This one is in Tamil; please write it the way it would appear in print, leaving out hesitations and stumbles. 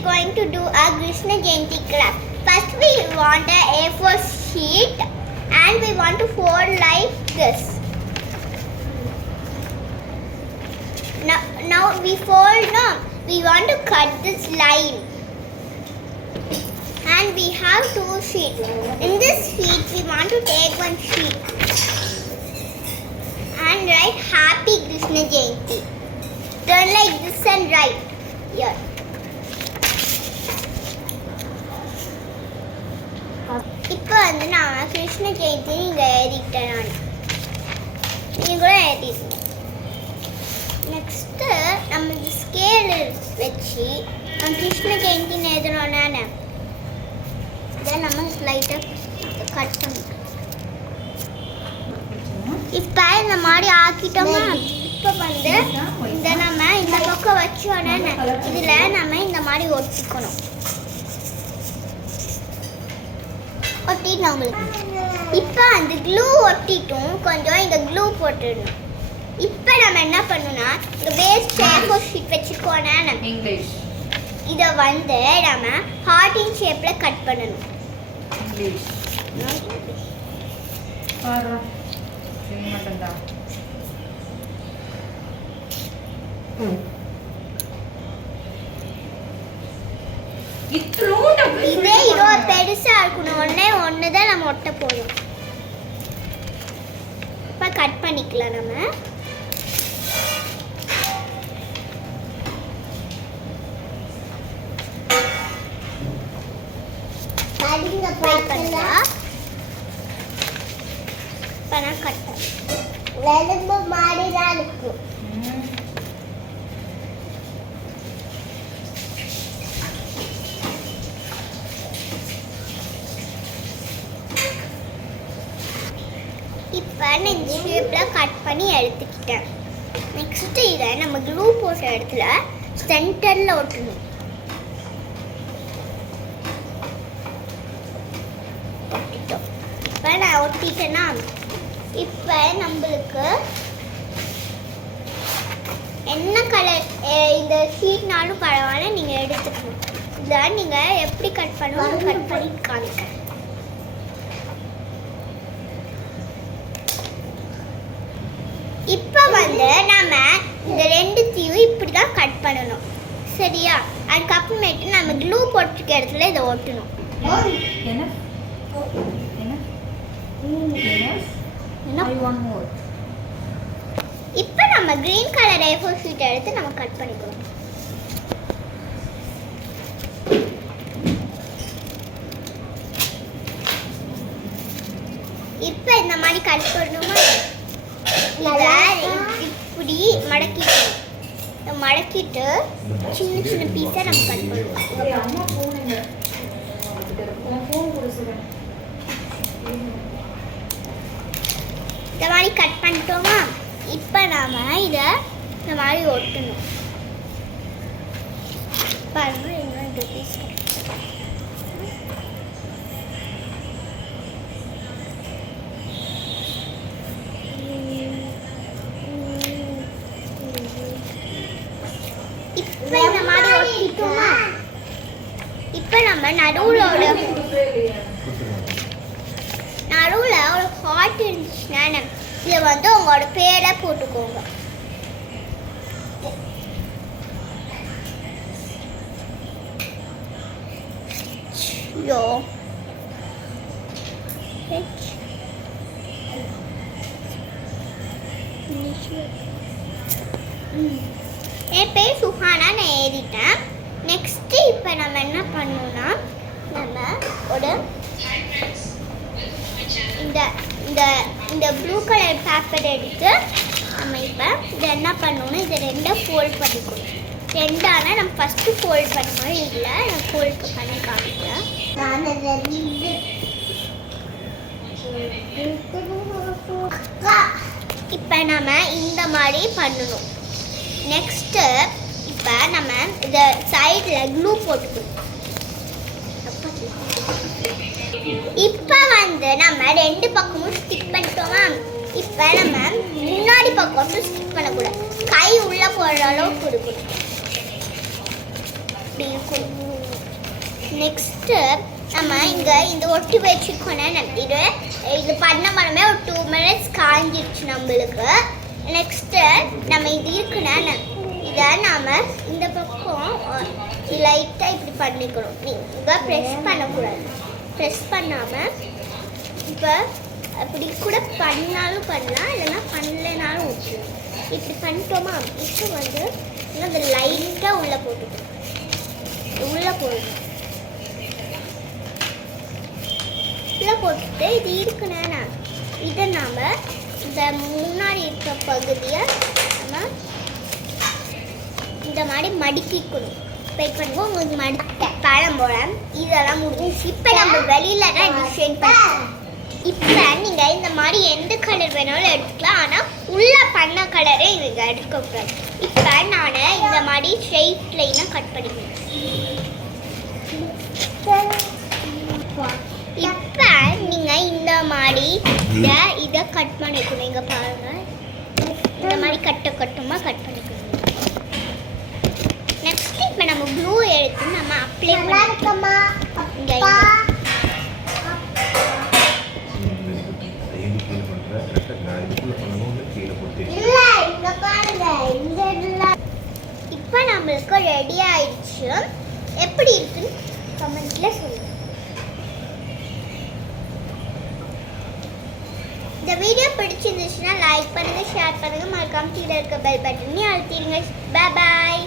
we're going to do a Krishna Jayanti craft. First we want a A4 sheet and we want to fold like this. Now we fold now. We want to cut this line. And we have 2 sheets. In this sheet we want to take one sheet and write Happy Krishna Jayanti. Turn like this and write here. இப்போ வந்து நான் கிருஷ்ண ஜெயந்தி இங்கே எழுதிட்டேன். நீங்கள் கூட எழுதிட்டேன். நெக்ஸ்ட்டு நம்ம இந்த ஸ்கேல் வச்சு நம்ம கிருஷ்ண ஜெயந்தின்னு எழுதணும்னா இதை நம்ம லைட்டாக கட் பண்ணிட்டோம். இப்போ இந்த மாதிரி ஆக்கிட்டோமா. இப்போ வந்து இந்த நம்ம இந்த பக்கம் வச்சோன்னா இதில் நம்ம இந்த மாதிரி ஒட்டிக்கணும். ஒட்டிட்டோம் உங்களுக்கு. இப்போ அந்த க்ளூ ஒட்டிட்டும் கொஞ்சம் இந்த க்ளூ போட்டுடணும். இப்போ நம்ம என்ன பண்ணணும்னா இந்த வேஸ்ட் A4 ஷீட் வச்சுக்கோனா இங்கிலீஷ் இதை வந்து நம்ம ஹார்ட்டின் ஷேப்பில் கட் பண்ணணும். இங்கிலீஷ் பாரு மட்டும்தான். இதே இதோ பெருசா இருக்கணும். ஒன்று தான் நம்ம ஒட்ட போதும். இப்போ கட் பண்ணிக்கலாம். நம்ம இப்போ இந்த ஷேப்பில் கட் பண்ணி எடுத்துக்கிட்டேன். நெக்ஸ்ட்டு இதை நம்ம க்ளூ போட்ட இடத்துல சென்டரில் ஒட்டணும். ஒட்டிட்டோம். இப்போ நான் ஒட்டிட்டேன்னா இப்போ நம்மளுக்கு என்ன கலர் இந்த ஷீட்னாலும் பரவாயில்ல நீங்கள் எடுத்துக்கணும். இதை நீங்கள் எப்படி கட் பண்ணுவோம் கட் பண்ணி காமிக்கிறேன். இப்போ வந்து நம்ம இந்த ரெண்டுத்தையும் இப்படி தான் கட் பண்ணணும். சரியா? அதுக்கப்புறமேட்டு நம்ம க்ளூ போட்டுருக்க இடத்துல இதை ஒட்டணும். இப்போ நம்ம கிரீன் கலர் A4 ஷீட் எடுத்து நம்ம கட் பண்ணிக்கணும். இப்போ இந்த மாதிரி கட் பண்ணணுமா இப்படி மடக்கிக்கணும். மடக்கிட்டு சின்ன சின்ன பீஸை நம்ம கட் பண்ணுவோம். இந்த மாதிரி கட் பண்ணிட்டோமா. இப்போ நாம இதை இந்த மாதிரி ஒட்டணும். பாருங்க இன்னொரு பீஸ் இப்போ இந்த மாதிரி ஒட்டிட்டோமா. இப்போ நம்ம நடுவில் ஒரு ஹார்ட் இருந்துச்சுன்னா இதை வந்து உங்களோட பேரை போட்டுக்கோங்க. என் பேர் சுஹானா, நான் எழுதிட்டேன். நெக்ஸ்ட்டு இப்போ நம்ம என்ன பண்ணணும்னா நம்ம ஒரு இந்த ப்ளூ கலர் பேப்பர் எடுத்து நம்ம இப்போ இதை என்ன பண்ணணும்னா இதை ரெண்டாக ஃபோல்ட் பண்ணிக்கணும். ரெண்டானா நம்ம ஃபஸ்ட்டு ஃபோல்ட் பண்ணுவோம். இதில் நான் ஃபோல்ட் பண்ணி காமிக்கிறேன். இப்போ நம்ம இந்த மாதிரி பண்ணணும். நெக்ஸ்ட்டு இப்போ நம்ம இதை சைடில் க்ளூ போட்டுக்கணும். இப்போ வந்து நம்ம ரெண்டு பக்கமும் ஸ்டிக் பண்ணிட்டோமா. இப்போ நம்ம முன்னாடி பக்கம் ஸ்டிக் பண்ணக்கூடாது. கை உள்ளே போடுற அளவுக்கு கொடுக்கணும். இப்படி இருக்கும். நெக்ஸ்ட்டு நம்ம இங்கே இந்த ஒட்டி வச்சுக்கணும். இது பண்ண மனமே ஒரு 2 minutes காஞ்சிடுச்சு நம்மளுக்கு. நெக்ஸ்ட்டு நம்ம இது இருக்குன்னா இதை நாம் இந்த பக்கம் லைட்டாக இப்படி பண்ணிக்கணும். நீங்கள் ப்ரெஸ் பண்ணக்கூடாது. ப்ரெஸ் பண்ணாமல் இப்போ அப்படி கூட பண்ணாலும் பண்ணலாம், இல்லைன்னா பண்ணலைனாலும் விட்டுருவோம். இப்படி பண்ணிட்டோமா இப்போ வந்து அதை லைட்டாக உள்ளே போட்டுக்கணும். உள்ளே போடணும். உள்ளே போட்டுட்டு இது இருக்குன்னா இதை நாம் இந்த முன்னாடி இருக்க பகுதியை நம்ம இந்த மாதிரி மடிக்கிக்கணும். வெயிட் பண்ணுவோம். உங்களுக்கு மடிக்க பழம்பழம் இதெல்லாம் முடிஞ்சிச்சு. இப்போ நம்ம வெளியில் தான் டிசைன் பண்ணுவோம். இப்போ நீங்கள் இந்த மாதிரி எந்த கலர் வேணாலும் எடுத்துக்கலாம், ஆனால் உள்ளே பண்ண கலரே நீங்கள் எடுக்கக்கூடாது. இப்போ நான் இந்த மாதிரி ஸ்ட்ரெயிட் லைனாக கட் பண்ணிக்கணும். இப்போ நீங்கள் இந்த மாதிரி இதை கட் பண்ணிக்கணும். இங்கே பாருங்கள், இந்த மாதிரி கட்டமாக கட் பண்ணிக்கணும். நெக்ஸ்ட் இப்போ நம்ம ப்ளூ எடுத்து நம்ம அப்ளை பண்ணிக்கோமா. இங்கே இப்போ நம்மளுக்கு ரெடி ஆயிடுச்சு. எப்படி இருக்குன்னு கமெண்ட்ல சொல்லுங்க. இந்த வீடியோ பிடிச்சிருந்துச்சுன்னா லைக் பண்ணுங்க, ஷேர் பண்ணுங்க, மறக்காம கீழே இருக்க பெல் பட்டனையும் அழுத்திடுங்க. Bye bye.